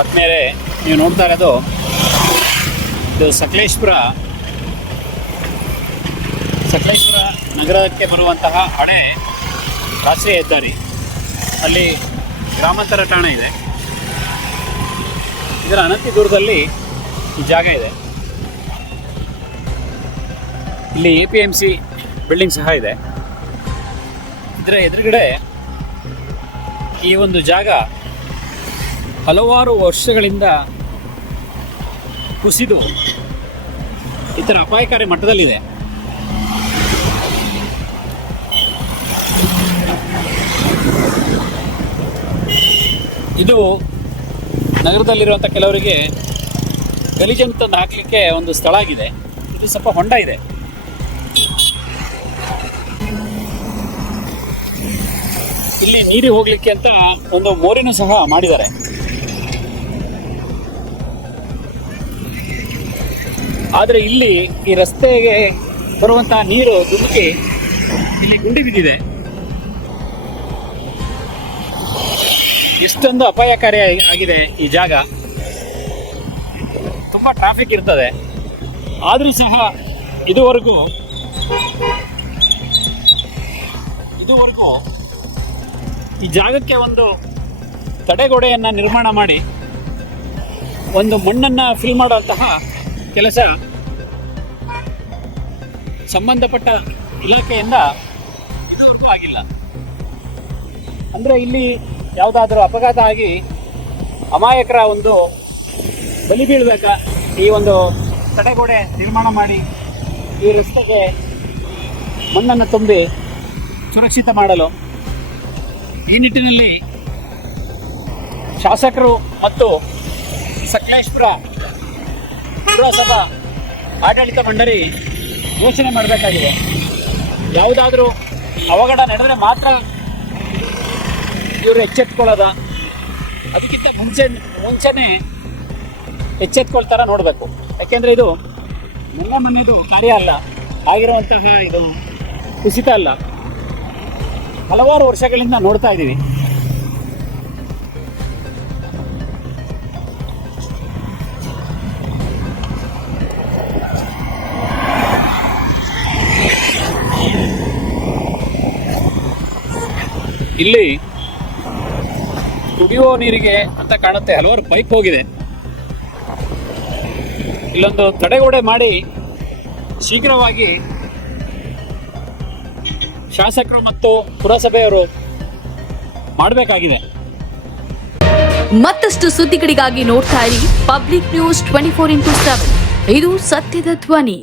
ಆದ್ಮೇಲೆ ನೀವು ನೋಡ್ತಾ ಇರೋದು, ಇದು ಸಕಲೇಶ್ಪುರ ಸಕಲೇಶ್ಪುರ ನಗರಕ್ಕೆ ಬರುವಂತಹ ಹಳೆ ರಾಷ್ಟ್ರೀಯ ಹೆದ್ದಾರಿ. ಅಲ್ಲಿ ಗ್ರಾಮಾಂತರ ಠಾಣೆ ಇದೆ. ಇದರ ಅನತಿ ದೂರದಲ್ಲಿ ಈ ಜಾಗ ಇದೆ. ಇಲ್ಲಿ A P M C building ಸಹ ಇದೆ. ಇದರ ಎದುರುಗಡೆ ಈ ಒಂದು ಜಾಗ ಹಲವಾರು ವರ್ಷಗಳಿಂದ ಕುಸಿದು ಈ ಥರ ಅಪಾಯಕಾರಿ ಮಟ್ಟದಲ್ಲಿದೆ. ಇದು ನಗರದಲ್ಲಿರುವಂಥ ಕೆಲವರಿಗೆ ಗಲೀಜನ್ನು ತಂದು ಹಾಕಲಿಕ್ಕೆ ಒಂದು ಸ್ಥಳ ಆಗಿದೆ. ಇದು ಸ್ವಲ್ಪ ಹೊಂಡ ಇದೆ. ಇಲ್ಲಿ ನೀರಿಗೆ ಹೋಗಲಿಕ್ಕೆ ಅಂತ ಒಂದು ಮೋರಿನೂ ಸಹ ಮಾಡಿದ್ದಾರೆ. ಆದರೆ ಇಲ್ಲಿ ಈ ರಸ್ತೆಗೆ ಬರುವಂತಹ ನೀರು ಧುಮುಕಿ ಇಲ್ಲಿ ಗುಂಡಿ ಬಿದ್ದಿದೆ. ಎಷ್ಟೊಂದು ಅಪಾಯಕಾರಿ ಆಗಿದೆ ಈ ಜಾಗ. ತುಂಬಾ ಟ್ರಾಫಿಕ್ ಇರ್ತದೆ. ಆದರೂ ಸಹ ಇದುವರೆಗೂ ಇದುವರೆಗೂ ಈ ಜಾಗಕ್ಕೆ ಒಂದು ತಡೆಗೋಡೆಯನ್ನು ನಿರ್ಮಾಣ ಮಾಡಿ ಒಂದು ಮಣ್ಣನ್ನು ಫಿಲ್ ಮಾಡುವಂತಹ ಕೆಲಸ ಸಂಬಂಧಪಟ್ಟ ಇಲಾಖೆಯಿಂದ ಇದುವರೆಗೂ ಆಗಿಲ್ಲ. ಅಂದರೆ ಇಲ್ಲಿ ಯಾವುದಾದ್ರೂ ಅಪಘಾತ ಆಗಿ ಅಮಾಯಕರ ಒಂದು ಬಲಿ ಬೀಳ್ಬೇಕಾ? ಈ ಒಂದು ತಡೆಗೋಡೆ ನಿರ್ಮಾಣ ಮಾಡಿ ಈ ರಸ್ತೆಗೆ ಮಣ್ಣನ್ನು ತುಂಬಿ ಸುರಕ್ಷಿತ ಮಾಡಲು ಈ ನಿಟ್ಟಿನಲ್ಲಿ ಶಾಸಕರು ಮತ್ತು ಸಕಲೇಶ್ಪುರ ಪುರಸಭಾ ಆಡಳಿತ ಮಂಡಳಿ ಯೋಚನೆ ಮಾಡಬೇಕಾಗಿದೆ. ಯಾವುದಾದ್ರೂ ಅವಘಡ ನಡೆದರೆ ಮಾತ್ರ ಇವರು ಎಚ್ಚೆತ್ಕೊಳ್ಳೋದ. ಅದಕ್ಕಿಂತ ಮುಂಚೆ, ಮುಂಚೆನೇ ಎಚ್ಚೆತ್ಕೊಳ್ತಾರ ನೋಡಬೇಕು. ಯಾಕೆಂದರೆ ಇದು ನನ್ನ ಮನೆಯದು ಕಾರ್ಯ ಅಲ್ಲ. ಆಗಿರುವಂತಹ ಇದು ಕುಸಿತ ಅಲ್ಲ. ಹಲವಾರು ವರ್ಷಗಳಿಂದ ನೋಡ್ತಾ ಇದ್ದೀವಿ ಇಲ್ಲಿ ಕುಡಿಯುವ ನೀರಿಗೆ ಅಂತ ಕಾಣುತ್ತೆ. ಹಲವಾರು ಪೈಪ್ ಹೋಗಿದೆ. ಇಲ್ಲೊಂದು ತಡೆಗೋಡೆ ಮಾಡಿ ಶೀಘ್ರವಾಗಿ ಶಾಸಕರು ಮತ್ತು ಪುರಸಭೆಯವರು ಮಾಡಬೇಕಾಗಿದೆ. ಮತ್ತಷ್ಟು ಸುದ್ದಿಗಳಿಗಾಗಿ ನೋಡ್ತಾ ಇರಿ public news twenty four into seven. ಇದು ಸತ್ಯದ ಧ್ವನಿ.